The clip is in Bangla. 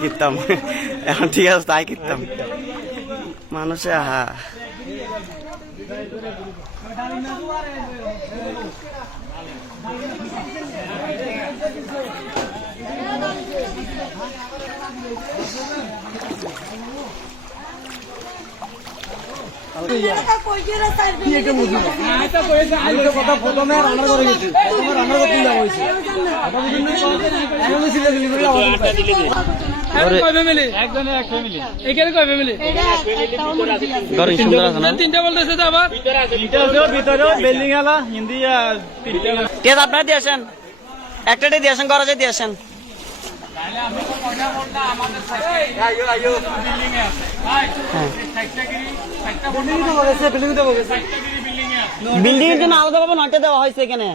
কিনতাম এখন ঠিক আছে তাই কিনতাম মানুষে হা কথা প্রথমে রান্না করে গেছি রান্না করতে যাওয়া হয়েছে কয় ফ্যামিলি একজনের এক ফ্যামিলি এখানে কয় ফ্যামিলি ঘর সুন্দর আছে না তিনটা বলতেছে তো আবার ভিতরে বিল্ডিং এলা হিন্দি কে আপনারা দিয়েছেন একটাটাই দিয়েছেন করা যায় দিয়েছেন বিল্ডিং তো বলেছে বিল্ডিং তো বলেছে বিল্ডিং এর জন্য আলাদা ভাবে নয়টা দেওয়া হয়েছে এখানে।